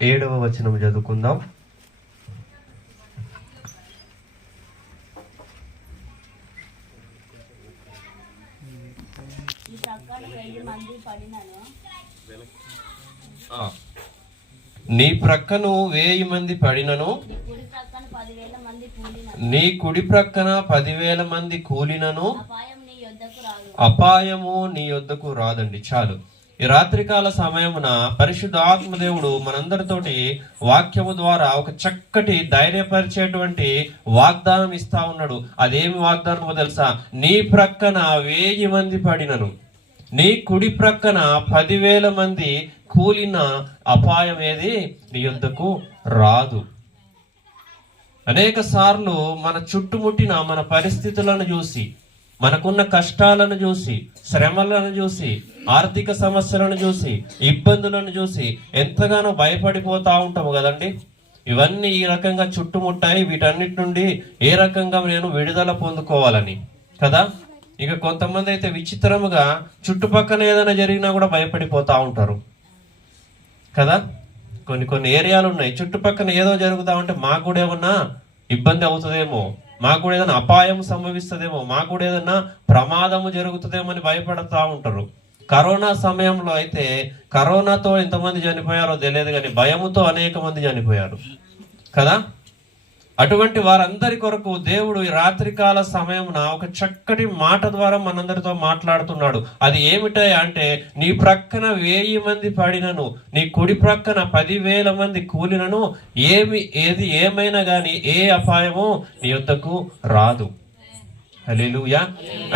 7వ వచనం చదువుకుందాం. నీ ప్రక్కను 1000 మంది పడినను, నీ కుడి ప్రక్కన 10,000 మంది కూలినను అపాయము నీ యొద్దకు రాదండి. చాలు. ఈ రాత్రికాల సమయమున పరిశుద్ధ ఆత్మదేవుడు మనందరితోటి వాక్యము ద్వారా ఒక చక్కటి ధైర్యపరిచేటువంటి వాగ్దానం ఇస్తా ఉన్నాడు. అదేమి వాగ్దానమో తెలుసా? నీ ప్రక్కన 1000 మంది పడినను, నీ కుడి ప్రక్కన 10,000 మంది కూలిన అపాయం ఏది నీ యొద్దకు రాదు. అనేక సార్లు మన చుట్టుముట్టిన మన పరిస్థితులను చూసి, మనకున్న కష్టాలను చూసి, శ్రమలను చూసి, ఆర్థిక సమస్యలను చూసి, ఇబ్బందులను చూసి ఎంతగానో భయపడిపోతా ఉంటాము కదండి. ఇవన్నీ ఈ రకంగా చుట్టుముట్టాయి. వీటన్నిటి నుండి ఏ రకంగా నేను విడుదల పొందుకోవాలని కదా. ఇక కొంతమంది అయితే విచిత్రముగా చుట్టుపక్కల ఏదైనా జరిగినా కూడా భయపడిపోతా ఉంటారు కదా. కొన్ని ఏరియాలు ఉన్నాయి, చుట్టుపక్కల ఏదో జరుగుతా ఉంటే మాకు కూడా ఏమన్నా ఇబ్బంది అవుతుందేమో, మాకు కూడా ఏదైనా అపాయం సంభవిస్తుందేమో, మాకు కూడా ఏదైనా ప్రమాదము జరుగుతుందేమో అని భయపడతా ఉంటారు. కరోనా సమయంలో అయితే కరోనాతో ఎంతమంది చనిపోయారో తెలియదు, కానీ భయముతో అనేక మంది చనిపోయారు కదా. అటువంటి వారందరి కొరకు దేవుడు ఈ రాత్రికాల సమయమున ఒక చక్కటి మాట ద్వారా మనందరితో మాట్లాడుతున్నాడు. అది ఏమిటాయి అంటే, నీ ప్రక్కన 1000 మంది పడినను, నీ కుడి ప్రక్కన 10,000 మంది కూలినను ఏమైనా గాని ఏ అపాయము నీ యొద్దకు రాదు. హల్లెలూయా.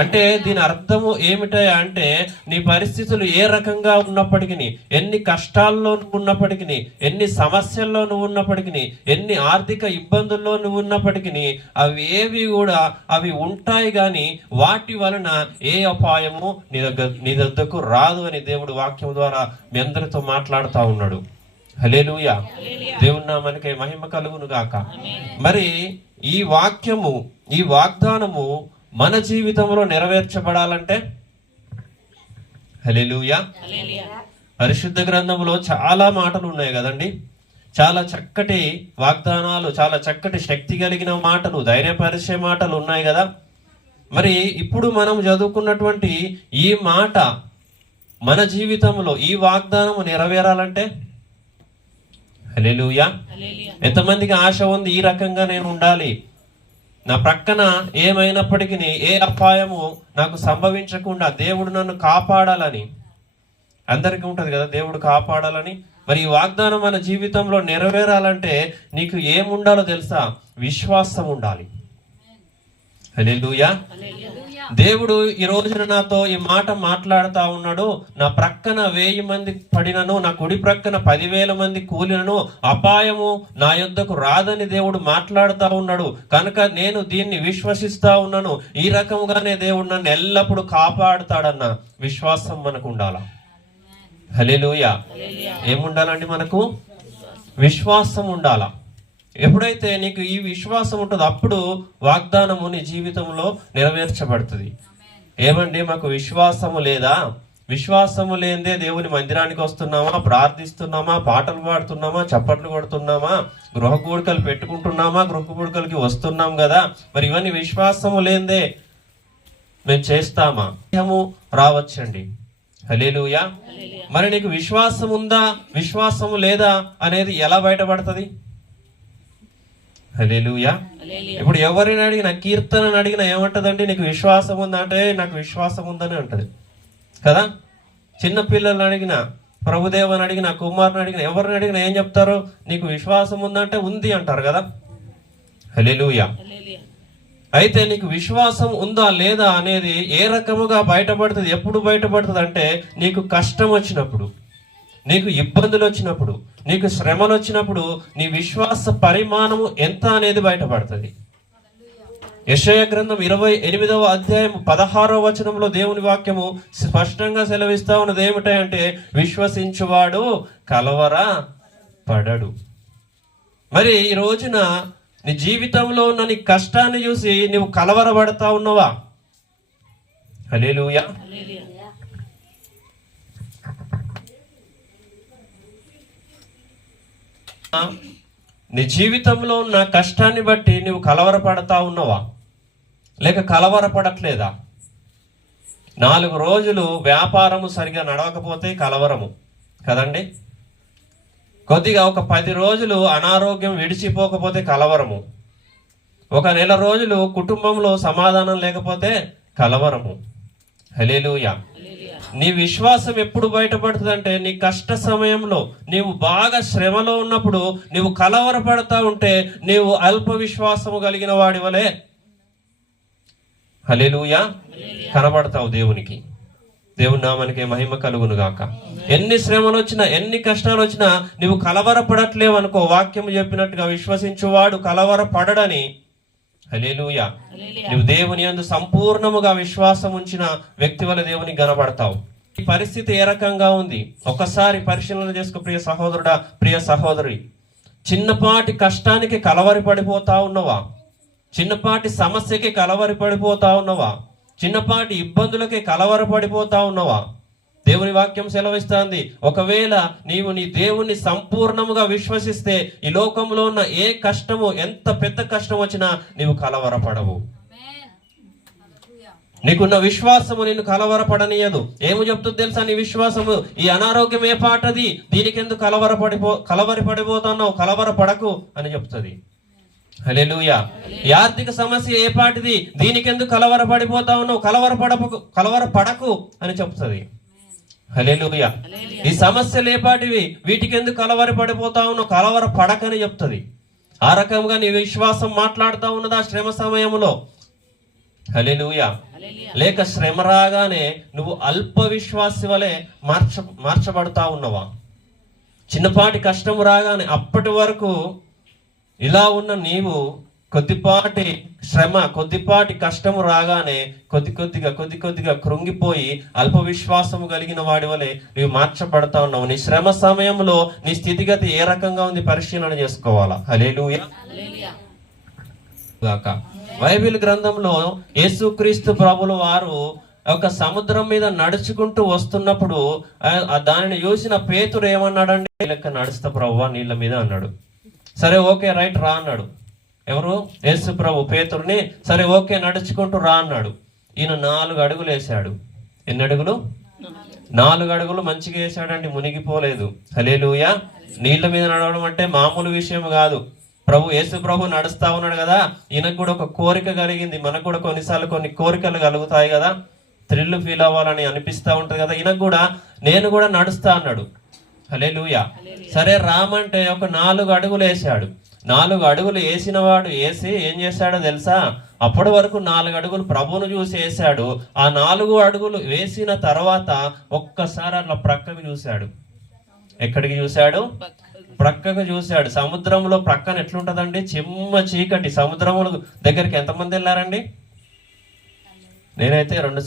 అంటే దీని అర్థము ఏమిటాయా అంటే, నీ పరిస్థితులు ఏ రకంగా ఉన్నప్పటికీ, ఎన్ని కష్టాల్లో నువ్వు ఉన్నప్పటికీ, ఎన్ని సమస్యల్లో నువ్వు ఉన్నప్పటికీ, ఎన్ని ఆర్థిక ఇబ్బందుల్లో నువ్వు ఉన్నప్పటికీ, అవి ఏవి కూడా అవి ఉంటాయి కానీ వాటి వలన ఏ అపాయము నీ దగ్గరకు రాదు అని దేవుడు వాక్యం ద్వారా మీ అందరితో మాట్లాడుతూ ఉన్నాడు. హల్లెలూయా. దేవుని నామానికి మహిమ కలుగును గాక. మరి ఈ వాక్యము, ఈ వాగ్దానము మన జీవితంలో నెరవేర్చబడాలంటే హల్లెలూయా, పరిశుద్ధ గ్రంథంలో చాలా మాటలు ఉన్నాయి కదండి. చాలా చక్కటి వాగ్దానాలు, చాలా చక్కటి శక్తి కలిగిన మాటలు, ధైర్యపరిచే మాటలు ఉన్నాయి కదా. మరి ఇప్పుడు మనం చదువుకున్నటువంటి ఈ మాట మన జీవితంలో, ఈ వాగ్దానము నెరవేరాలంటే హల్లెలూయా, ఎంతమందికి ఆశ ఉంది ఈ రకంగా నేను ఉండాలి, నా ప్రక్కన ఏమైనప్పటికీ ఏ అపాయము నాకు సంభవించకుండా దేవుడు నన్ను కాపాడాలని. అందరికీ ఉంటది కదా దేవుడు కాపాడాలని. మరి ఈ వాగ్దానం మన జీవితంలో నెరవేరాలంటే నీకు ఏముండాలో తెలుసా? విశ్వాసం ఉండాలి. హల్లెలూయా. దేవుడు ఈ రోజున నాతో ఈ మాట మాట్లాడుతా ఉన్నాడు. నా ప్రక్కన 1000 మంది పడినను, నా కుడి ప్రక్కన 10,000 మంది కూలినను అపాయము నా యొద్దకు రాదని దేవుడు మాట్లాడుతా ఉన్నాడు. కనుక నేను దీన్ని విశ్వసిస్తా ఉన్నాను. ఈ రకంగానే దేవుడు నన్ను ఎల్లప్పుడూ కాపాడుతాడన్న విశ్వాసం మనకు ఉండాలా. హల్లెలూయా. ఏముండాలండి? మనకు విశ్వాసం ఉండాలా. ఎప్పుడైతే నీకు ఈ విశ్వాసం ఉంటుందో అప్పుడు వాగ్దానము నీ జీవితంలో నెరవేర్చబడుతుంది. ఏమండి మాకు విశ్వాసము లేదా? విశ్వాసము లేదే దేవుని మందిరానికి వస్తున్నామా, ప్రార్థిస్తున్నామా, పాటలు పాడుతున్నామా, చప్పట్లు కొడుతున్నామా, గృహ కూడికలు పెట్టుకుంటున్నామా, గృహ కూడికలకి వస్తున్నాం కదా. మరి ఇవన్నీ విశ్వాసము లేదే మేము చేస్తామా? రావచ్చండి. హల్లెలూయా. మరి నీకు విశ్వాసం ఉందా, విశ్వాసము లేదా అనేది ఎలా బయటపడుతుంది? హల్లెలూయా. ఇప్పుడు ఎవరిని అడిగినా, కీర్తనని అడిగినా ఏమంటదండి? నీకు విశ్వాసం ఉందా అంటే నాకు విశ్వాసం ఉందని అంటది కదా. చిన్న పిల్లల్ని అడిగినా, ప్రభుదేవని అడిగినా, కుమారుని అడిగినా, ఎవరిని అడిగినా ఏం చెప్తారు? నీకు విశ్వాసం ఉందంటే ఉంది అంటారు కదా. హల్లెలూయా. అయితే నీకు విశ్వాసం ఉందా లేదా అనేది ఏ రకముగా బయటపడుతుంది? ఎప్పుడు బయటపడుతుంది అంటే నీకు కష్టం వచ్చినప్పుడు, నీకు ఇబ్బందులు వచ్చినప్పుడు, నీకు శ్రమలు వచ్చినప్పుడు నీ విశ్వాస పరిమాణము ఎంత అనేది బయటపడుతుంది. యెషయా గ్రంథం 28వ అధ్యాయం 16వ వచనంలో దేవుని వాక్యము స్పష్టంగా సెలవిస్తా ఉన్నది ఏమిటంటే, విశ్వసించువాడు కలవర పడడు. మరి ఈ రోజున నీ జీవితంలో ఉన్న నీ కష్టాన్ని చూసి నువ్వు కలవరపడతా ఉన్నావా? హల్లెలూయా. నీ జీవితంలో ఉన్న కష్టాన్ని బట్టి నువ్వు కలవరపడతా ఉన్నావా, లేక కలవరపడట్లేదా? 4 రోజులు వ్యాపారము సరిగా నడవకపోతే కలవరము కదండి. కొద్దిగా ఒక 10 రోజులు అనారోగ్యం విడిచిపోకపోతే కలవరము. ఒక నెల రోజులు కుటుంబంలో సమాధానం లేకపోతే కలవరము. హల్లెలూయా. నీ విశ్వాసం ఎప్పుడు బయటపడుతుందంటే నీ కష్ట సమయంలో, నీవు బాగా శ్రమలో ఉన్నప్పుడు నీవు కలవరపడతా ఉంటే నీవు అల్ప విశ్వాసము కలిగిన వాడి వలె హల్లెలూయా కనబడతావు దేవునికి. దేవుని నామానికి మహిమ కలుగును గాక. ఎన్ని శ్రమలు వచ్చినా, ఎన్ని కష్టాలు వచ్చినా నువ్వు కలవరపడట్లేవు అనుకో, వాక్యం చెప్పినట్టుగా విశ్వసించువాడు కలవరపడడని. హల్లెలూయా. నువ్వు దేవుని యందు సంపూర్ణముగా విశ్వాసం ఉంచిన వ్యక్తి వల్ల దేవునికి కనబడతావు. ఈ పరిస్థితి ఏ రకంగా ఉంది ఒకసారి పరిశీలన చేసుకో ప్రియ సహోదరుడా, ప్రియ సహోదరి. చిన్నపాటి కష్టానికి కలవరి పడిపోతా ఉన్నవా? చిన్నపాటి సమస్యకి కలవరి పడిపోతా ఉన్నవా? చిన్నపాటి ఇబ్బందులకి కలవరపడిపోతా ఉన్నవా? దేవుని వాక్యం సెలవిస్తుంది, ఒకవేళ నీవు నీ దేవుణ్ణి సంపూర్ణముగా విశ్వసిస్తే ఈ లోకంలో ఉన్న ఏ కష్టము, ఎంత పెద్ద కష్టం వచ్చినా నీవు కలవరపడవు. నీకున్న విశ్వాసము నిన్ను కలవరపడనీయదు. ఏమో చెప్తుంది తెలుసా నీ విశ్వాసము? ఈ అనారోగ్యం ఏ పాటది, దీనికి ఎందుకు కలవరి పడిపోతున్నావు, కలవరపడకు అని చెప్తుంది. హల్లెలూయా. ఈ ఆర్థిక సమస్య ఏ పాటిది, దీనికెందుకు కలవరపడిపోతా ఉన్నావు, కలవరపడకు అని చెప్తుంది. హల్లెలూయా. ఈ సమస్యలు ఏ పాటివి, వీటికెందుకు కలవరపడిపోతా ఉన్నావు, కలవరపడకని చెప్తుంది. ఆ రకంగా నీ విశ్వాసం మాట్లాడుతూ ఉన్నదా శ్రమ సమయంలో? హల్లెలూయా. లేక శ్రమ రాగానే నువ్వు అల్ప విశ్వాసి వలె మార్చబడతా ఉన్నవా? చిన్నపాటి కష్టము రాగానే అప్పటి వరకు ఇలా ఉన్న నీవు కొద్దిపాటి శ్రమ, కొద్దిపాటి కష్టము రాగానే కొద్ది కొద్దిగా కృంగిపోయి అల్ప విశ్వాసము కలిగిన వాడి వలె నువ్వు మార్చబడతా ఉన్నావు. నీ శ్రమ సమయంలో నీ స్థితిగతి ఏ రకంగా ఉంది పరిశీలన చేసుకోవాలా. హల్లెలూయా. బైబిల్ గ్రంథంలో యేసుక్రీస్తు ప్రభుల వారు ఒక సముద్రం మీద నడుచుకుంటూ వస్తున్నప్పుడు దానిని చూసిన పేతురు ఏమన్నాడండి, లెక్క నడుస్తా ప్రభువా నీళ్ళ మీద అన్నాడు. సరే ఓకే రైట్ రా అన్నాడు. ఎవరు? యేసు ప్రభు పేతురుని సరే ఓకే నడుచుకుంటూ రా అన్నాడు. ఈయన 4 అడుగులు వేశాడు. ఎన్ని అడుగులు? 4 అడుగులు మంచిగా వేశాడండి, మునిగిపోలేదు. హల్లెలూయా. నీళ్ళ మీద నడవడం అంటే మామూలు విషయం కాదు. యేసు ప్రభు నడుస్తా ఉన్నాడు కదా, ఈయనకు కూడా ఒక కోరిక కలిగింది. మనకు కూడా కొన్నిసార్లు కొన్ని కోరికలు కలుగుతాయి కదా, థ్రిల్ ఫీల్ అవ్వాలని అనిపిస్తా ఉంటది కదా. ఈయనకు కూడా నేను కూడా నడుస్తా అన్నాడు. హల్లెలూయా. సరే రామంటే ఒక 4 అడుగులు వేసాడు. 4 అడుగులు వేసిన వాడు వేసి ఏం చేశాడో తెలుసా? అప్పటి వరకు 4 అడుగులు ప్రభువును చూసి వేసాడు. ఆ 4 అడుగులు వేసిన తర్వాత ఒక్కసారి అట్లా ప్రక్కకు చూశాడు. ఎక్కడికి చూశాడు? ప్రక్కకు చూశాడు. సముద్రంలో ప్రక్కన ఎట్లుంటదండి? చిమ్మ చీకటి. సముద్రముల దగ్గరికి ఎంతమంది వెళ్ళారండి? నేనైతే 2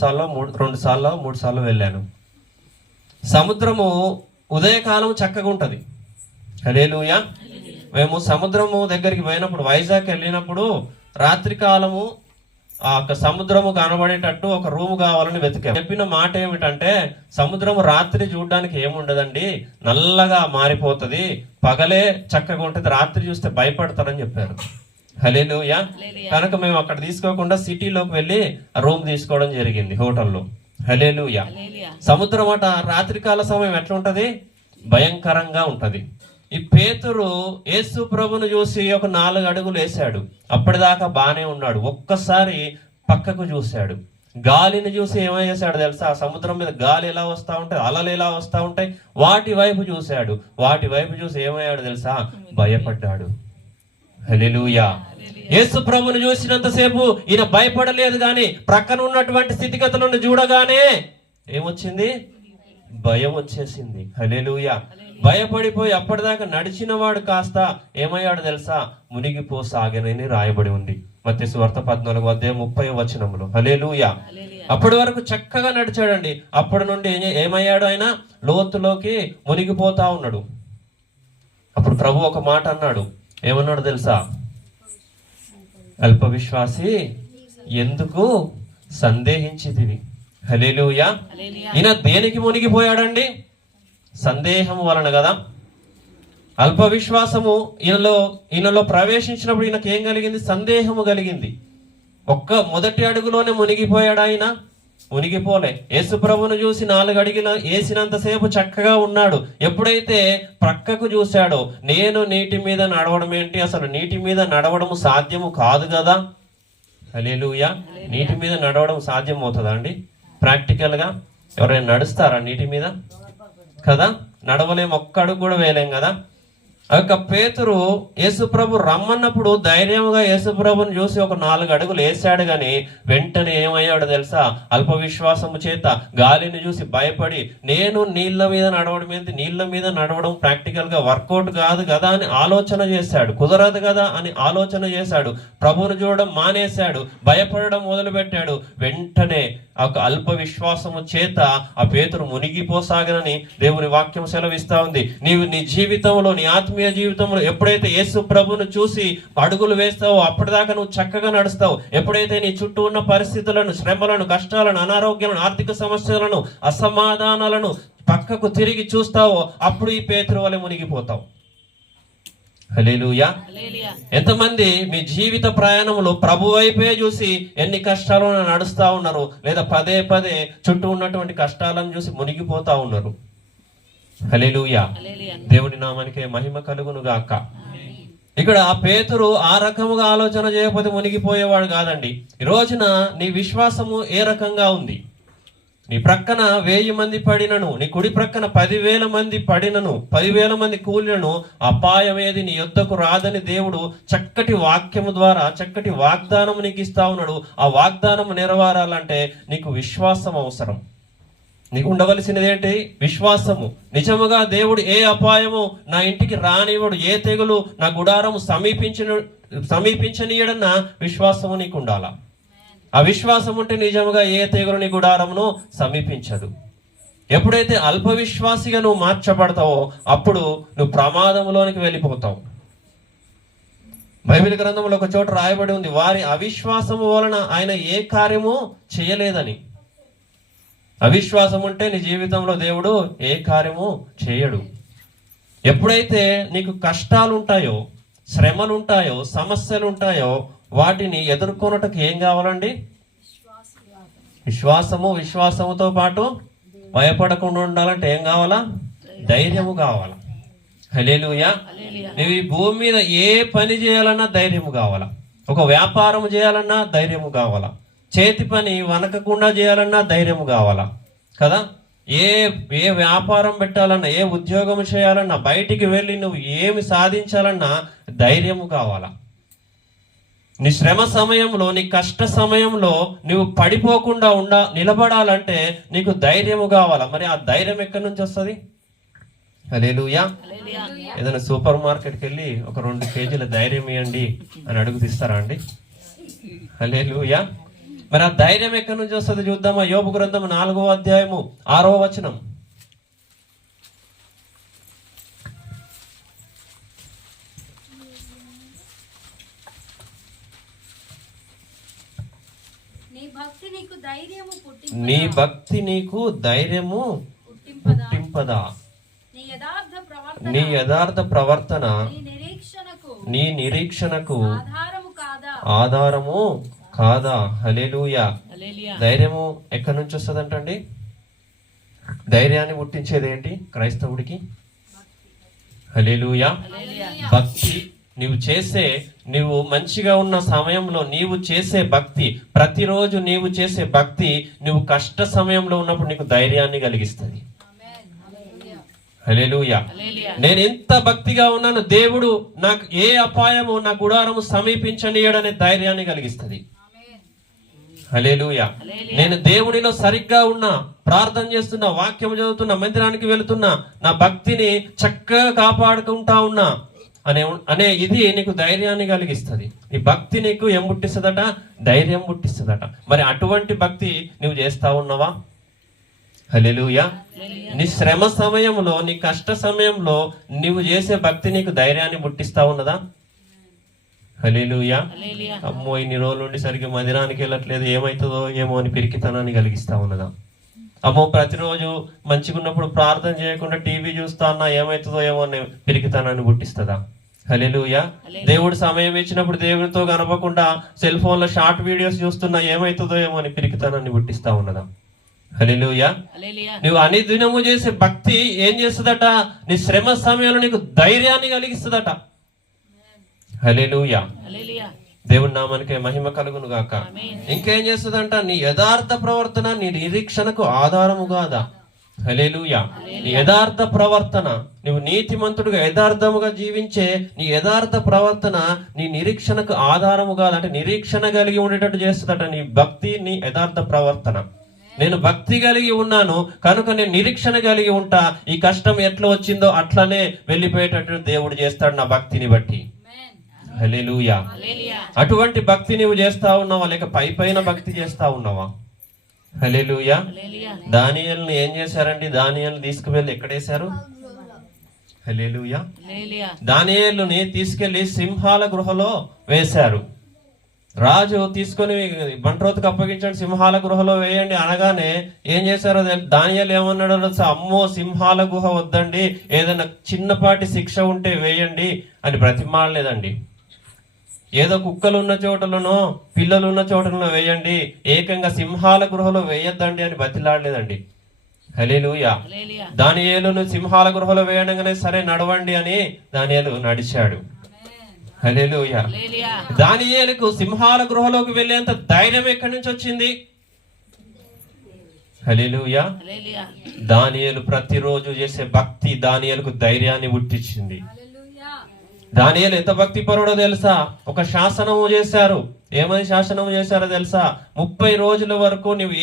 సార్లు వెళ్ళాను. సముద్రము ఉదయకాలం చక్కగా ఉంటది. హల్లెలూయా. మేము సముద్రము దగ్గరికి పోయినప్పుడు, వైజాగ్ వెళ్ళినప్పుడు రాత్రి కాలము ఆ సముద్రము కనబడేటట్టు ఒక రూమ్ కావాలని వెతికాము. చెప్పిన మాట ఏమిటంటే, సముద్రము రాత్రి చూడడానికి ఏముండదండి, నల్లగా మారిపోతుంది, పగలే చక్కగా ఉంటుంది, రాత్రి చూస్తే భయపడతారని చెప్పారు. హల్లెలూయా. కనుక మేము అక్కడ తీసుకోకుండా సిటీలోకి వెళ్ళి రూమ్ తీసుకోవడం జరిగింది హోటల్లో. హల్లెలూయా. సముద్రం అట రాత్రికాల సమయం ఎట్లా ఉంటది? భయంకరంగా ఉంటది. ఈ పేతురు యేసు ప్రభును చూసి ఒక 4 అడుగులు వేశాడు. అప్పటిదాకా బానే ఉన్నాడు. ఒక్కసారి పక్కకు చూశాడు. గాలిని చూసి ఏమై చేశాడు తెలుసా? ఆ సముద్రం మీద గాలి ఎలా వస్తా ఉంటాయి, అలలు ఎలా వస్తా ఉంటాయి, వాటి వైపు చూశాడు. వాటి వైపు చూసి ఏమయ్యాడు తెలుసా? భయపడ్డాడు. హల్లెలూయా. యేసు ప్రభును చూసినంతసేపు ఈయన భయపడలేదు, కానీ ప్రక్కన ఉన్నటువంటి స్థితిగతులను చూడగానే ఏమొచ్చింది? భయం వచ్చేసింది. హల్లెలూయా. భయపడిపోయి అప్పటిదాకా నడిచిన వాడు కాస్త ఏమయ్యాడు తెలుసా? మునిగిపోసాగనని రాయబడి ఉంది మత్తయి సువార్త 14:30 హల్లెలూయా. అప్పటి వరకు చక్కగా నడిచాడండి. అప్పటి నుండి ఏమయ్యాడు? ఆయన లోతులోకి మునిగిపోతా ఉన్నాడు. అప్పుడు ప్రభు ఒక మాట అన్నాడు. ఏమన్నాడు తెలుసా? అల్ప విశ్వాసి ఎందుకు సందేహించితివి? హల్లెలూయా. ఈయన దేనికి మునిగిపోయాడండి? సందేహం వలన కదా. అల్ప విశ్వాసము ఈయనలో ప్రవేశించినప్పుడు ఈయనకి ఏం కలిగింది? సందేహము కలిగింది. మొదటి అడుగులోనే మునిగిపోయాడు ఆయన? మునిగిపోలే. యేసు ప్రభువును చూసి 4 అడుగులు వేసినంతసేపు చక్కగా ఉన్నాడు. ఎప్పుడైతే ప్రక్కకు చూశాడో, నేను నీటి మీద నడవడం ఏంటి, అసలు నీటి మీద నడవడం సాధ్యము కాదు కదా. హల్లెలూయా. నీటి మీద నడవడం సాధ్యం అవుతుందా అండి? ప్రాక్టికల్ గా ఎవరైనా నడుస్తారా నీటి మీద? కదా, నడవలేం, ఒక్క అడుగు కూడా వేయలేం కదా. పేతురు యేసుప్రభు రమ్మన్నప్పుడు ధైర్యంగా యేసుప్రభుని చూసి ఒక 4 అడుగులు వేసాడు, గాని వెంటనే ఏమయ్యాడు తెలుసా? అల్ప విశ్వాసము చేత గాలిని చూసి భయపడి, నేను నీళ్ళ మీద నడవడం ప్రాక్టికల్ గా వర్కౌట్ కాదు కదా అని ఆలోచన చేశాడు. కుదరదు కదా అని ఆలోచన చేశాడు. ప్రభువును చూడడం మానేశాడు, భయపడడం మొదలు పెట్టాడు. వెంటనే ఒక అల్ప విశ్వాసము చేత ఆ పేతురు మునిగిపోసాగనని దేవుని వాక్యం సెలవిస్తా ఉంది. నీవు నీ జీవితంలో, నీ ఆత్మీయ జీవితంలో ఎప్పుడైతే యేసు ప్రభువును చూసి అడుగులు వేస్తావో అప్పటిదాకా నువ్వు చక్కగా నడుస్తావు. ఎప్పుడైతే నీ చుట్టూ ఉన్న పరిస్థితులను, శ్రమలను, కష్టాలను, అనారోగ్యాలను, ఆర్థిక సమస్యలను, అసమాధానాలను పక్కకు తిరిగి చూస్తావో అప్పుడు ఈ పేతురు వలె మునిగిపోతావు. హల్లెలూయా. ఎంతమంది మీ జీవిత ప్రయాణంలో ప్రభు వైపే చూసి ఎన్ని కష్టాలను నడుస్తా ఉన్నారు, లేదా పదే పదే చుట్టూ ఉన్నటువంటి కష్టాలను చూసి మునిగిపోతా ఉన్నారు. హల్లెలూయా. దేవుని నామానికి మహిమ కలుగును గాక. ఇక్కడ పేతురు ఆ రకముగా ఆలోచన చేయకపోతే మునిగిపోయేవాడు కాదండి. ఈ రోజున నీ విశ్వాసము ఏ రకంగా ఉంది? నీ ప్రక్కన 1000 మంది పడినను, నీ కుడి ప్రక్కన 10,000 మంది పడినను, 10,000 మంది కూలినను అపాయమేది నీ యొద్దకు రాదని దేవుడు చక్కటి వాక్యము ద్వారా చక్కటి వాగ్దానం నీకు ఇస్తా ఉన్నాడు. ఆ వాగ్దానం నెరవేరాలంటే నీకు విశ్వాసం అవసరం. నీకు ఉండవలసినది ఏంటి? విశ్వాసము. నిజముగా దేవుడు ఏ అపాయము నా ఇంటికి రానివ్వడు, ఏ తెగులు నా గుడారము సమీపించనీయడన్న విశ్వాసము నీకు ఉండాలా. ఆ విశ్వాసం ఉంటే నిజముగా ఏ తెగులు నీ గుడారమును సమీపించదు. ఎప్పుడైతే అల్ప విశ్వాసిగా నువ్వు మార్చబడతావో అప్పుడు నువ్వు ప్రమాదంలోనికి వెళ్ళిపోతావు. బైబిల్ గ్రంథంలో ఒక చోట రాయబడి ఉంది, వారి అవిశ్వాసము వలన ఆయన ఏ కార్యము చేయలేదని. అవిశ్వాసం ఉంటే నీ జీవితంలో దేవుడు ఏ కార్యము చేయడు. ఎప్పుడైతే నీకు కష్టాలు ఉంటాయో, శ్రమలు ఉంటాయో, సమస్యలు ఉంటాయో వాటిని ఎదుర్కొనటకు ఏం కావాలండి? విశ్వాసము. విశ్వాసముతో పాటు భయపడకుండా ఉండాలంటే ఏం కావాలా? ధైర్యము కావాలా. హల్లెలూయా. నువ్వు ఈ భూమి మీద ఏ పని చేయాలన్నా ధైర్యము కావాలా. ఒక వ్యాపారం చేయాలన్నా ధైర్యము కావాలా. చేతి పని వనకకుండా చేయాలన్నా ధైర్యము కావాలా కదా. ఏ వ్యాపారం పెట్టాలన్నా, ఏ ఉద్యోగం చేయాలన్నా, బయటికి వెళ్ళి నువ్వు ఏమి సాధించాలన్నా ధైర్యము కావాలా. నీ శ్రమ సమయంలో, నీ కష్ట సమయంలో నువ్వు పడిపోకుండా నిలబడాలంటే నీకు ధైర్యము కావాలా. మరి ఆ ధైర్యం ఎక్కడి నుంచి వస్తుంది? హల్లెలూయా. ఏదైనా సూపర్ మార్కెట్కి వెళ్ళి ఒక 2 కేజీల ధైర్యం ఇవ్వండి అని అడుగుతిస్తారా అండి? హల్లెలూయా. మరి ఆ ధైర్యం ఎక్కడి నుంచి వస్తుంది చూద్దామా. యోబు గ్రంథం 4వ అధ్యాయము 6వ వచనం. నీ భక్తి నీకు ధైర్యము పుట్టింపదా. నీ యథార్థ ప్రవర్తన నీ నిరీక్షణకు ఆధారము కాదా. హల్లెలూయా. ధైర్యము ఎక్కడి నుంచి వస్తుందంటండి? ధైర్యాన్ని పుట్టించేది ఏంటి క్రైస్తవుడికి? హల్లెలూయా. భక్తి. నువ్వు మంచిగా ఉన్న సమయంలో నీవు చేసే భక్తి, ప్రతిరోజు నీవు చేసే భక్తి నువ్వు కష్ట సమయంలో ఉన్నప్పుడు నీకు ధైర్యాన్ని కలిగిస్తుంది. హల్లెలూయా. నేను ఎంత భక్తిగా ఉన్నాను, దేవుడు నాకు ఏ అపాయము నా గుడారము సమీపించనీయడనే ధైర్యాన్ని కలిగిస్తుంది. హల్లెలూయా. నేను దేవునిలో సరిగ్గా ఉన్నా, ప్రార్థన చేస్తున్నా, వాక్యం చదువుతున్నా, మందిరానికి వెళుతున్నా, నా భక్తిని చక్కగా కాపాడుకుంటా ఉన్నా అనే ఇది నీకు ధైర్యాన్ని కలిగిస్తుంది. ఈ భక్తి నీకు ఏం పుట్టిస్తుందట? ధైర్యం పుట్టిస్తుందట. మరి అటువంటి భక్తి నువ్వు చేస్తా ఉన్నావా? హల్లెలూయా. నీ శ్రమ సమయంలో, నీ కష్ట సమయంలో నువ్వు చేసే భక్తి నీకు ధైర్యాన్ని పుట్టిస్తా ఉన్నదా? హల్లెలూయా. అమ్మో, ఇన్ని రోజుల నుండి సరిగ్గా మందిరానికి వెళ్ళట్లేదు, ఏమవుతుందో ఏమో అని పిరికితనాన్ని కలిగిస్తా ఉన్నదా? అమ్మో ప్రతిరోజు మంచిగా ఉన్నప్పుడు ప్రార్థన చేయకుండా టీవీ చూస్తా అన్నా ఏమవుతుందో ఏమో అని పిరికితనాన్ని పుట్టిస్తుందా? హల్లెలూయా. దేవుడు సమయం ఇచ్చినప్పుడు దేవునితో కనపకుండా సెల్ ఫోన్ లో షార్ట్ వీడియోస్ చూస్తున్నా ఏమవుతుందో ఏమో అని పిరికితనాన్ని పుట్టిస్తా ఉన్నదా? హల్లెలూయా. నువ్వు అనుదినము చేసే భక్తి ఏం చేస్తుందట? నీ శ్రమ సమయంలో నీకు ధైర్యాన్ని కలిగిస్తుందట. హల్లెలూయా. దేవుని నామానికి మహిమ కలుగును గాక. ఇంకేం చేస్తుందంట? నీ యథార్థ ప్రవర్తన నీ నిరీక్షణకు ఆధారము కాదా? హల్లెలూయా. నీ యథార్థ ప్రవర్తన, నువ్వు నీతిమంతుడుగా యథార్థముగా జీవించే నీ యథార్థ ప్రవర్తన నీ నిరీక్షణకు ఆధారము కాదు. అంటే నిరీక్షణ కలిగి ఉండేటట్టు చేస్తుందట నీ భక్తి, నీ యథార్థ ప్రవర్తన. నేను భక్తి కలిగి ఉన్నాను కనుక నేను నిరీక్షణ కలిగి ఉంటా, ఈ కష్టం ఎట్లా వచ్చిందో అట్లనే వెళ్ళిపోయేటట్టు దేవుడు చేస్తాడు నా భక్తిని బట్టి. హల్లెలూయా. అటువంటి భక్తి నువ్వు చేస్తా ఉన్నావా, లేక పైన భక్తి చేస్తా ఉన్నావా? హల్లెలూయా. దానియేలుని ఏం చేశారండి? దానియేలుని తీసుకువెళ్ళి ఎక్కడేశారు? హల్లెలూయా. దానియేలుని తీసుకెళ్లి సింహాల గృహలో వేశారు. రాజు తీసుకొని బంట్రోతుకు అప్పగించండి, సింహాల గృహలో వేయండి అనగానే ఏం చేశారో దానియేలు ఏమన్నాడో తెలుసా? అమ్మో సింహాల గుహ వద్దండి, ఏదైనా చిన్నపాటి శిక్ష ఉంటే వేయండి అని బ్రతిమాలలేదండి. ఏదో కుక్కలు ఉన్న చోటలోనో పిల్లలు ఉన్న చోటలో వేయండి, ఏకంగా సింహాల గృహలో వేయొద్దండి అని బతిలాడలేదండి. హల్లెలూయా. దానియేలును సింహాల గృహలో వేయడంగానే సరే నడవండి అని దానియేలు నడిచాడు. హల్లెలూయా. దానియేలుకు సింహాల గృహలోకి వెళ్ళేంత ధైర్యం ఎక్కడి నుంచి వచ్చింది? హల్లెలూయా. దానియేలు ప్రతిరోజు చేసే భక్తి దానియేలుకు ధైర్యాన్ని పుట్టించింది. దానియేలు ఎంత భక్తి పరుడో తెలుసా? ఒక శాసనము చేశారు. ఏమని శాసనము చేశారో తెలుసా? 30 రోజుల వరకు నువ్వు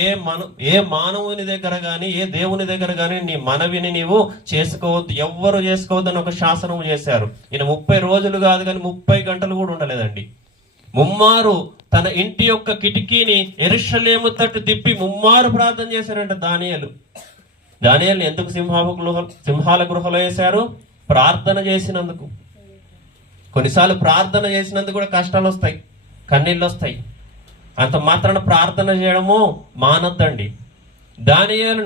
ఏ మానవుని దగ్గర గాని ఏ దేవుని దగ్గర గాని నీ మనవిని నీవు చేసుకోవద్దు, ఎవ్వరు చేసుకోవద్దు అని ఒక శాసనము చేశారు. ఈయన 30 రోజులు కాదు కానీ 30 గంటలు కూడా ఉండలేదండి. ముమ్మారు తన ఇంటి యొక్క కిటికీని యెరూషలేము తట్టు తిప్పి ముమ్మారు ప్రార్థన చేశారంట దానియేలు. దానియేలుని ఎందుకు సింహాల గృహలో వేశారు? ప్రార్థన చేసినందుకు. కొన్నిసార్లు ప్రార్థన చేసినందుకు కూడా కష్టాలు వస్తాయి, కన్నీళ్ళు వస్తాయి. అంత మాత్రాన ప్రార్థన చేయడము మానద్దండి. దానియేలు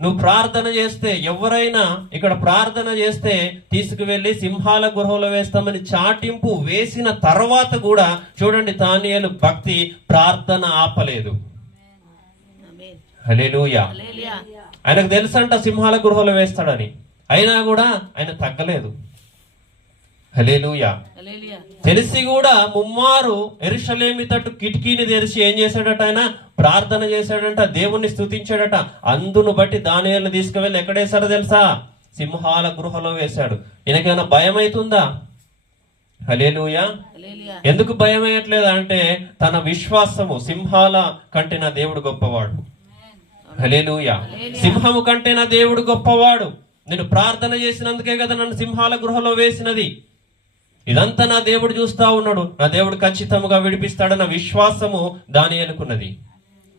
నువ్వు ప్రార్థన చేస్తే, ఎవరైనా ఇక్కడ ప్రార్థన చేస్తే తీసుకువెళ్ళి సింహాల గృహలో వేస్తామని చాటింపు వేసిన తర్వాత కూడా చూడండి దానియేలు భక్తి ప్రార్థన ఆపలేదు. హల్లెలూయా. ఆయనకు తెలుసంట సింహాల గృహలో వేస్తాడని, అయినా కూడా ఆయన తగ్గలేదు. హల్లెలూయా. తెలిసి కూడా ముమ్మారు యెరూషలేము తట్టు కిటికీని తెరిచి ఏం చేశాడట? ఆయన ప్రార్థన చేశాడంట, దేవుణ్ణి స్తుతించాడట. అందును బట్టి దానియేలుని తీసుకువెళ్ళి ఎక్కడేశారో తెలుసా? సింహాల గృహలో వేశాడు. ఈయనకేమైనా భయం అవుతుందా? హల్లెలూయా. ఎందుకు భయం అయ్యట్లేదు అంటే తన విశ్వాసము, సింహాల కంటే నా దేవుడు గొప్పవాడు. హల్లెలూయా. సింహము కంటే నా దేవుడు గొప్పవాడు. నేను ప్రార్థన చేసినందుకే కదా నన్ను సింహాల గృహలో వేసినది. ఇదంతా నా దేవుడు చూస్తా ఉన్నాడు, నా దేవుడు ఖచ్చితంగా విడిపిస్తాడన్న విశ్వాసము దానియేలుకున్నది.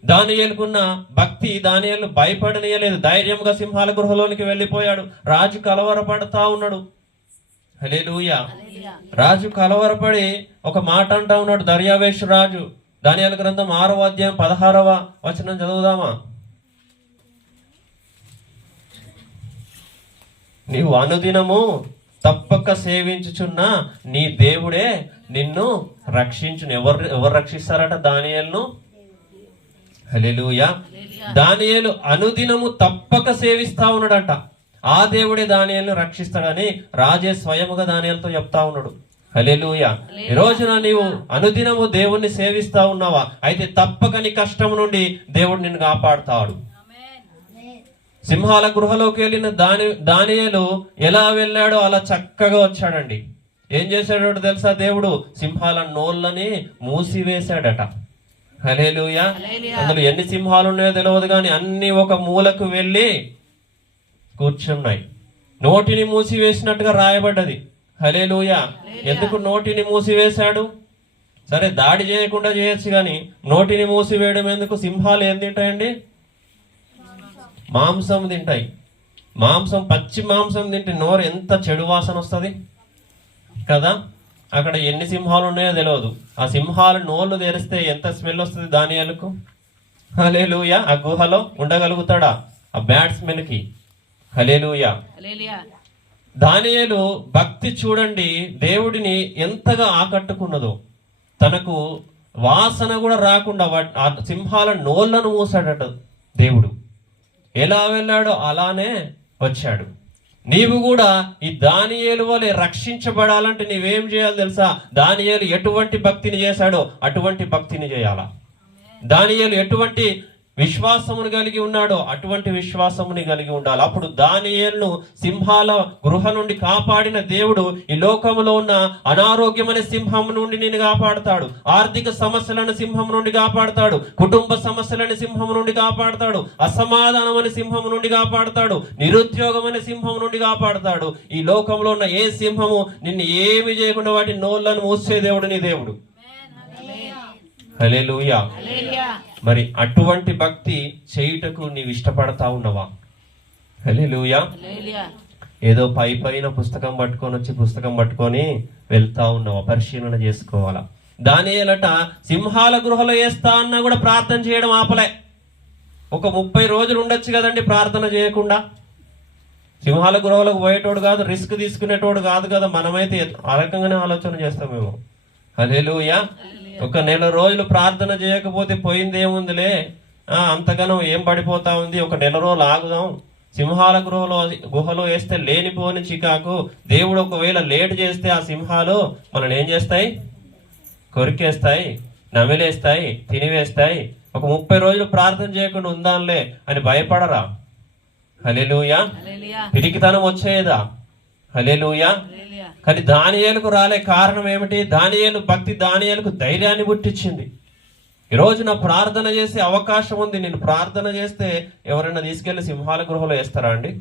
దానియేలుకున్న భక్తి దానియేలు భయపడనీయలేదు. ధైర్యంగా సింహాల గృహలోనికి వెళ్ళిపోయాడు. రాజు కలవరపడతా ఉన్నాడు. హల్లెలూయా. రాజు కలవరపడి ఒక మాట అంటా ఉన్నాడు. దర్యావేషు రాజు. దానియేలు గ్రంథం 6వ అధ్యాయం 16వ వచనం చదువుదామా? నీవు అనుదినము తప్పక సేవించుచున్న నీ దేవుడే నిన్ను రక్షించును. ఎవరు రక్షిస్తారట దానియేలును? హల్లెలూయా. దానియేలు అనుదినము తప్పక సేవిస్తా ఉన్నాడట. ఆ దేవుడే దానియేలును రక్షిస్తాడని రాజే స్వయముగా దానియేలుతో చెప్తా ఉన్నాడు. హల్లెలూయా. ఈ రోజున నీవు అనుదినము దేవుణ్ణి సేవిస్తా ఉన్నావా? అయితే తప్పక నీ కష్టం నుండి దేవుడు నిన్ను కాపాడుతాడు. సింహాల గృహలోకి వెళ్ళిన దానియేలు ఎలా వెళ్ళాడో అలా చక్కగా వచ్చాడండి. ఏం చేశాడో తెలుసా? దేవుడు సింహాల నోళ్ళని మూసివేశాడట. హల్లెలూయా. అందులో ఎన్ని సింహాలు ఉన్నాయో తెలియదు కానీ అన్ని ఒక మూలకు వెళ్ళి కూర్చున్నాయి. నోటిని మూసివేసినట్టుగా రాయబడ్డది. హల్లెలూయా. ఎందుకు నోటిని మూసివేశాడు? సరే దాడి చేయకుండా చేయొచ్చు కానీ నోటిని మూసివేయడం ఎందుకు? సింహాలు ఏం తింటాయండి? మాంసం తింటాయి. పచ్చి మాంసం తింటే నోరు ఎంత చెడు వాసన వస్తుంది కదా. అక్కడ ఎన్ని సింహాలు ఉన్నాయో తెలియదు. ఆ సింహాలు నోళ్ళు తెరిస్తే ఎంత స్మెల్ వస్తుంది దానియేలుకు? హల్లెలూయా. ఆ గుహలో ఉండగలుగుతాడా ఆ బ్యాడ్ స్మెల్ కి? హల్లెలూయా. దానియేలు భక్తి చూడండి దేవుడిని ఎంతగా ఆకట్టుకున్నదో. తనకు వాసన కూడా రాకుండా ఆ సింహాల నోళ్లను మూసాడట దేవుడు. ఎలా వెళ్ళాడో అలానే వచ్చాడు. నీవు కూడా ఈ దానియేలు వలె రక్షించబడాలంటే నీవేం చేయాలి తెలుసా? దానియేలు ఎటువంటి భక్తిని చేశాడో అటువంటి భక్తిని చేయాలా. దానియేలు ఎటువంటి విశ్వాసమును కలిగి ఉన్నాడో అటువంటి విశ్వాసముని కలిగి ఉండాలి. అప్పుడు దానియేలును సింహాల గృహ నుండి కాపాడిన దేవుడు ఈ లోకంలో ఉన్న అనారోగ్యమైన సింహం నుండి నిన్ను కాపాడుతాడు. ఆర్థిక సమస్యలను సింహం నుండి కాపాడుతాడు. కుటుంబ సమస్యలను సింహం నుండి కాపాడుతాడు. అసమాధానమైన సింహం నుండి కాపాడుతాడు. నిరుద్యోగమైన సింహం నుండి కాపాడుతాడు. ఈ లోకంలో ఉన్న ఏ సింహము నిన్ను ఏమి చేయకుండా వాటి నోళ్లను మూసే దేవుడు నీ దేవుడు. హల్లెలూయా. మరి అటువంటి భక్తి చేయుటకు నీవు ఇష్టపడతా ఉన్నవా? హల్లెలూయా. ఏదో పైన పుస్తకం పట్టుకొని వెళ్తా ఉన్నావా? పరిశీలన చేసుకోవాలా. దానియేలట సింహాల గృహలో వేస్తా అన్నా కూడా ప్రార్థన చేయడం ఆపలే. ఒక 30 రోజులు ఉండొచ్చు కదండి ప్రార్థన చేయకుండా. సింహాల గృహలకు పోయేటోడు కాదు, రిస్క్ తీసుకునేటోడు కాదు కదా. మనమైతే ఆ రకంగానే ఆలోచన చేస్తాం మేము. హల్లెలూయా. ఒక 1 నెల రోజులు ప్రార్థన చేయకపోతే పోయింది ఏముందిలే, అంతగానో ఏం పడిపోతా ఉంది, ఒక 1 నెల రోజులు ఆగుదాం. సింహాల గుహలో వేస్తే లేనిపోని చికాకు. దేవుడు ఒకవేళ లేట్ చేస్తే ఆ సింహాలు మనల్ని ఏం చేస్తాయి? కొరికేస్తాయి, నమిలేస్తాయి, తినివేస్తాయి. ఒక 30 రోజులు ప్రార్థన చేయకుండా ఉందాంలే అని భయపడరా? హల్లెలూయా. పిరికితనం వచ్చేదా? హల్లెలూయా. కానీ దానియేలుకు రాలే. కారణం ఏమిటి? దానియేలు భక్తి దానియేలుకు ధైర్యాన్ని పుట్టించింది. ఈరోజు నా ప్రార్థన చేసే అవకాశం ఉంది. నేను ప్రార్థన చేస్తే ఎవరైనా తీసుకెళ్లి సింహాల గృహలో వేస్తారా అండి?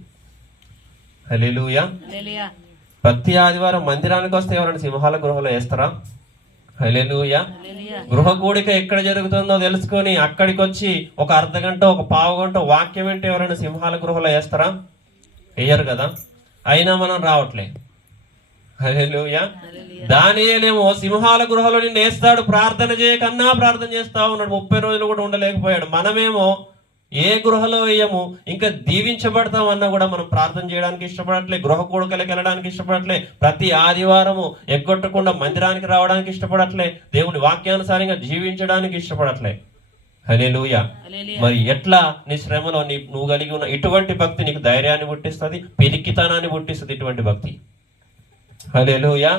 హల్లెలూయా. ప్రతి ఆదివారం మందిరానికి వస్తే ఎవరైనా సింహాల గృహలో వేస్తారా? హల్లెలూయా. గృహ కూడిక ఎక్కడ జరుగుతుందో తెలుసుకొని అక్కడికి వచ్చి ఒక అర్ధగంట, ఒక పావు గంట వాక్యం వింటే ఎవరైనా సింహాల గృహలో వేస్తారా? వేయరు కదా. అయినా మనం రావట్లే. హల్లెలూయా. దానియేలేమో సింహాల గృహలో నిన్ను వేస్తాడు, ప్రార్థన చేయకన్నా ప్రార్థన చేస్తా ఉన్నాడు. 30 రోజులు కూడా ఉండలేకపోయాడు. మనమేమో ఏ గృహలో వేయము, ఇంకా దీవించబడతామన్నా కూడా మనం ప్రార్థన చేయడానికి ఇష్టపడట్లే, గృహ కూడకలకు వెళ్ళడానికి ఇష్టపడట్లే, ప్రతి ఆదివారము ఎగ్గొట్టకుండా మందిరానికి రావడానికి ఇష్టపడట్లే, దేవుని వాక్యానుసారంగా జీవించడానికి ఇష్టపడట్లే. హల్లెలూయా. మరి ఎట్లా నీ శ్రమలో నువ్వు కలిగి ఉన్న ఇటువంటి భక్తి నీకు ధైర్యాన్ని పుట్టిస్తుంది, పిరికితనాన్ని పుట్టిస్తుంది ఇటువంటి భక్తి. హల్లెలూయా.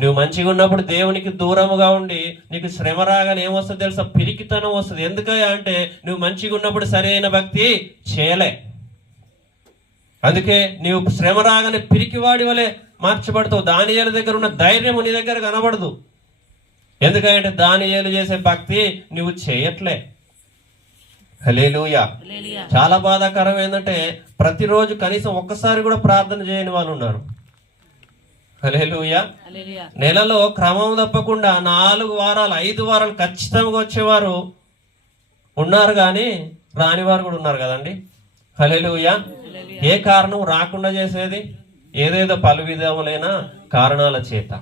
నువ్వు మంచిగా ఉన్నప్పుడు దేవునికి దూరముగా ఉండి నీకు శ్రమ రాగానే ఏమొస్తుంది తెలుసా? పిరికితనం వస్తుంది. ఎందుకయ్యా అంటే నువ్వు మంచిగా ఉన్నప్పుడు సరైన భక్తి చేయలే. అందుకే నీవు శ్రమ రాగానే పిరికివాడి వలె మార్చబడతావు. దానియేలు దగ్గర ఉన్న ధైర్యం నీ దగ్గర కనబడదు. ఎందుకంటే దానియేలు చేసే భక్తి నువ్వు చేయట్లే. హల్లెలూయా. చాలా బాధాకరం ఏంటంటే ప్రతిరోజు కనీసం ఒక్కసారి కూడా ప్రార్థన చేయని వాళ్ళు ఉన్నారు. హల్లెలూయా. నెలలో క్రమం తప్పకుండా 4 వారాలు 5 వారాలు ఖచ్చితంగా వచ్చేవారు ఉన్నారు, కానీ రాని వారు కూడా ఉన్నారు కదండి. హల్లెలూయా. ఏ కారణం రాకుండా చేసేది? ఏదేదో పలు విధములైన కారణాల చేత.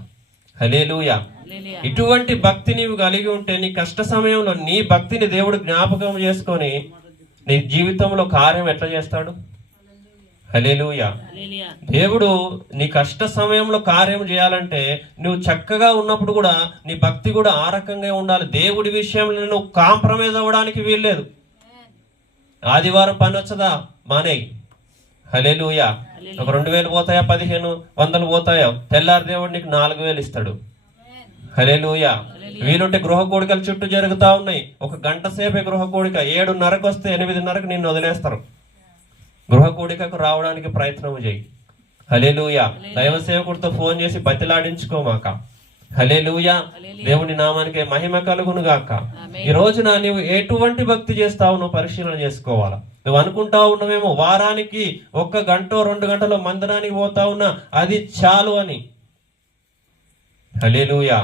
హల్లెలూయా. ఇటువంటి భక్తి నీవు కలిగి ఉంటే నీ కష్ట సమయంలో నీ భక్తిని దేవుడు జ్ఞాపకం చేసుకొని నీ జీవితంలో కార్యం ఎట్లా చేస్తాడు? హల్లెలూయా. దేవుడు నీ కష్ట సమయంలో కార్యం చేయాలంటే నువ్వు చక్కగా ఉన్నప్పుడు కూడా నీ భక్తి కూడా ఆ రకంగా ఉండాలి. దేవుడి విషయంలో నువ్వు కాంప్రమైజ్ అవ్వడానికి వీల్లేదు. ఆదివారం పని వచ్చదా? మానేయి. హల్లెలూయా. ఒక 2000 పోతాయా, 1500 పోతాయా? తెల్లారి దేవుడు నీకు 4000 ఇస్తాడు. హల్లెలూయా. వీలుంటే గృహ కోడికలు చుట్టూ జరుగుతా ఉన్నాయి. 1 గంట సేపే గృహ కోడిక. 7:30కు వస్తే 8:30కు నిన్ను వదిలేస్తారు. గృహ కూడికకు రావడానికి ప్రయత్నం చేయి. హల్లెలూయా. దైవ సేవకుడితో ఫోన్ చేసి బతిలాడించుకోమాక. హల్లెలూయా. దేవుని నామానికి మహిమ కలుగును గాక. ఈ రోజున నువ్వు ఎటువంటి భక్తి చేస్తావు నువ్వు పరిశీలన చేసుకోవాలా. నువ్వు అనుకుంటా ఉన్నవేమో వారానికి 1 గంట 2 గంటలో మందిరానికి పోతా ఉన్నా అది చాలు అని. హల్లెలూయా.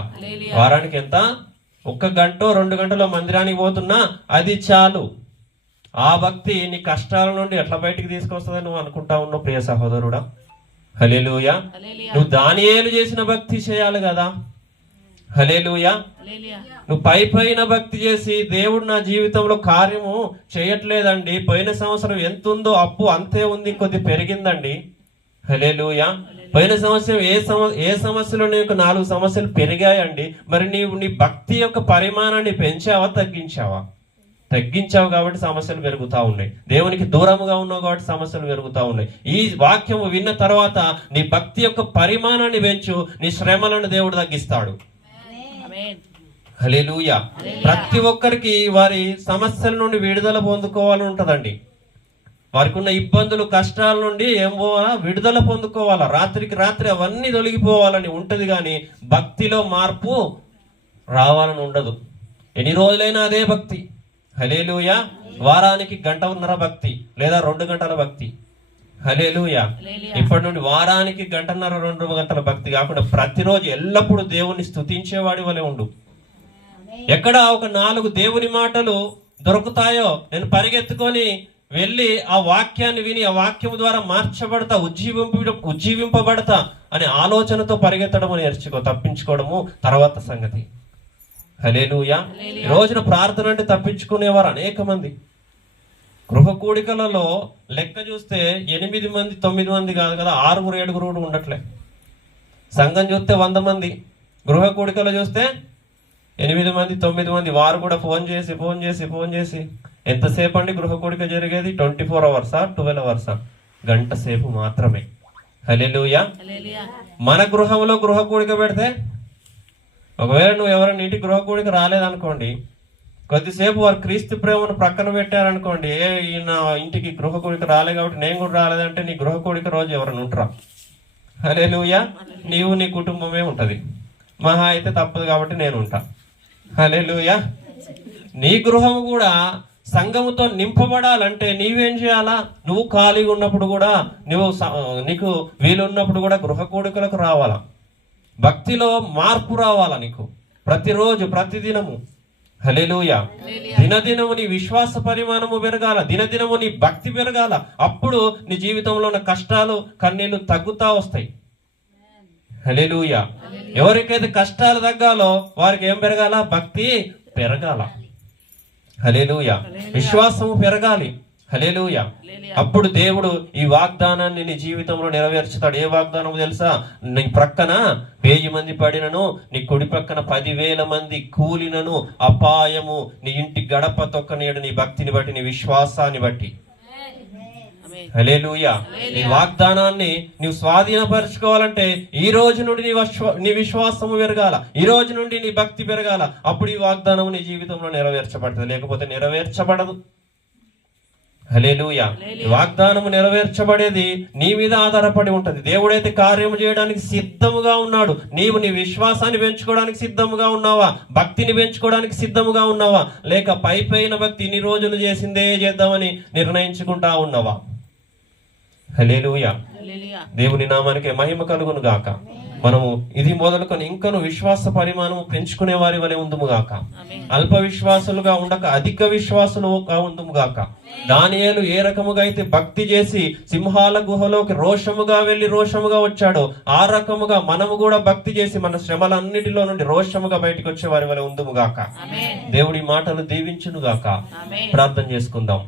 వారానికి ఎంత? 1 గంట 2 గంటలో మందిరానికి పోతున్నా అది చాలు. ఆ భక్తి నీ కష్టాల నుండి ఎట్లా బయటికి తీసుకొస్తుందని నువ్వు అనుకుంటా ఉన్నావు ప్రియ సహోదరుడా. హల్లెలూయా. నువ్వు దానియేలు చేసిన భక్తి చేయాలి కదా. హల్లెలూయా. నువ్వు పైన భక్తి చేసి దేవుడు నా జీవితంలో కార్యము చేయట్లేదండి, పోయిన సంవత్సరం ఎంత ఉందో అప్పు అంతే ఉంది, కొద్ది పెరిగిందండి. హల్లెలూయా. పోయిన సంవత్సరం ఏ సమస్యలు నీకు 4 సమస్యలు పెరిగాయండి. మరి నీవు నీ భక్తి యొక్క పరిమాణాన్ని పెంచావా తగ్గించావా? తగ్గించావు కాబట్టి సమస్యలు పెరుగుతా ఉన్నాయి. దేవునికి దూరంగా ఉన్నావు కాబట్టి సమస్యలు పెరుగుతా ఉన్నాయి. ఈ వాక్యము విన్న తర్వాత నీ భక్తి యొక్క పరిమాణాన్ని పెంచు, నీ శ్రమలను దేవుడు తగ్గిస్తాడు. హల్లెలూయా. ప్రతి ఒక్కరికి వారి సమస్యల నుండి విడుదల పొందుకోవాలని ఉంటదండి. వారికి ఉన్న ఇబ్బందులు కష్టాల నుండి ఏం పోవాలా? విడుదల పొందుకోవాలా. రాత్రికి రాత్రి అవన్నీ తొలగిపోవాలని ఉంటది, కానీ భక్తిలో మార్పు రావాలని ఉండదు. ఎన్ని రోజులైనా అదే భక్తి. హల్లెలూయా. వారానికి 1.5 భక్తి లేదా 2 గంటల భక్తి. హల్లెలూయా. ఇప్పటి నుండి వారానికి 1.5 2 గంటల భక్తి కాకుండా ప్రతిరోజు ఎల్లప్పుడూ దేవుని స్తుతించేవాడి వలె ఉండు. ఎక్కడ ఒక 4 దేవుని మాటలు దొరుకుతాయో నేను పరిగెత్తుకొని వెళ్ళి ఆ వాక్యాన్ని విని ఆ వాక్యం ద్వారా మార్చబడతా, ఉజ్జీవింపబడతా అనే ఆలోచనతో పరిగెత్తడము నేర్చుకో. తప్పించుకోవడము తర్వాత సంగతి. హల్లెలూయా. ఈ రోజున ప్రార్థన అంటే తప్పించుకునేవారు అనేక మంది. గృహ కూడికలలో లెక్క చూస్తే 8 మంది 9 మంది కాదు కదా, 6 7 కూడా ఉండట్లే. సంఘం చూస్తే 100 మంది, గృహ కూడికలో చూస్తే 8 మంది 9 మంది. వారు కూడా ఫోన్ చేసి ఎంతసేపు అండి గృహ కూడిక జరిగేది? 24 అవర్సా 12 అవర్సా? గంట సేపు మాత్రమే. హల్లెలూయా. మన గృహంలో గృహ కూడిక పెడితే, ఒకవేళ నువ్వు ఎవరైనా ఇంటికి గృహ కూడిక రాలేదనుకోండి, కొద్దిసేపు వారు క్రీస్తు ప్రేమను ప్రక్కన పెట్టారనుకోండి, ఈయన ఇంటికి గృహ కూడిక రాలే కాబట్టి నేను కూడా రాలేదంటే నీ గృహ కూడిక రోజు ఎవరైనా ఉంటారా? హల్లెలూయా. నీవు నీ కుటుంబమే ఉంటది. మహా అయితే తప్పదు కాబట్టి నేను ఉంటా. హల్లెలూయా. నీ గృహము కూడా సంఘముతో నింపబడాలంటే నీవేం చేయాలా? నువ్వు ఖాళీగా ఉన్నప్పుడు కూడా, నీకు వీలున్నప్పుడు కూడా గృహ కూడికలకు రావాలా. భక్తిలో మార్పు రావాలా నీకు ప్రతిరోజు ప్రతిదినము. హల్లెలూయా. దినదినము నీ విశ్వాస పరిమాణము పెరగాల, దినదినము నీ భక్తి పెరగాల. అప్పుడు నీ జీవితంలో ఉన్న కష్టాలు కన్నీళ్లు తగ్గుతా వస్తాయి. హల్లెలూయా. ఎవరికైతే కష్టాలు తగ్గాలో వారికి ఏం పెరగాల? భక్తి పెరగాల. హల్లెలూయా. విశ్వాసము పెరగాలి. హల్లెలూయా. అప్పుడు దేవుడు ఈ వాగ్దానాన్ని నీ జీవితంలో నెరవేర్చుతాడు. ఏ వాగ్దానం తెలుసా? నీ ప్రక్కన 1000 మంది పడినను, నీ కుడి ప్రక్కన 10,000 మంది కూలినను అపాయము నీ ఇంటి గడప తొక్కనేడు. నీ భక్తిని బట్టి, నీ విశ్వాసాన్ని బట్టి. హల్లెలూయా. నీ వాగ్దానాన్ని నీవు స్వాధీనపరచుకోవాలంటే ఈ రోజు నుండి నీ విశ్వాసము పెరగాల, ఈ రోజు నుండి నీ భక్తి పెరగాల. అప్పుడు ఈ వాగ్దానం నీ జీవితంలో నెరవేర్చబడుతుంది, లేకపోతే నెరవేర్చబడదు. హల్లెలూయా. వాగ్దానము నెరవేర్చబడేది నీ మీద ఆధారపడి ఉంటది. దేవుడైతే కార్యము చేయడానికి సిద్ధముగా ఉన్నాడు. నీవు నీ విశ్వాసాన్ని పెంచుకోవడానికి సిద్ధముగా ఉన్నావా? భక్తిని పెంచుకోవడానికి సిద్ధముగా ఉన్నావా? లేక పైన భక్తి ఇన్ని రోజులు చేసిందే చేద్దామని నిర్ణయించుకుంటా ఉన్నావా? హల్లెలూయా. దేవుని నామానికి మహిమ కలుగును గాక. మనము ఇది మొదలుకొని ఇంకను విశ్వాస పరిమాణము పెంచుకునే వారి వలె ఉందుము గాక. అల్ప విశ్వాసులుగా ఉండక అధిక విశ్వాసులుగా ఉందుము గాక. దానియేలు ఏ రకముగా అయితే భక్తి చేసి సింహాల గుహలోకి రోషముగా వెళ్లి రోషముగా వచ్చాడో, ఆ రకముగా మనము కూడా భక్తి చేసి మన శ్రమలన్నిటిలో నుండి రోషముగా బయటకు వచ్చే వారి వలె ఉందుము గాక. దేవుడి మాటలు దీవించును గాక. ప్రార్థన చేసుకుందాం.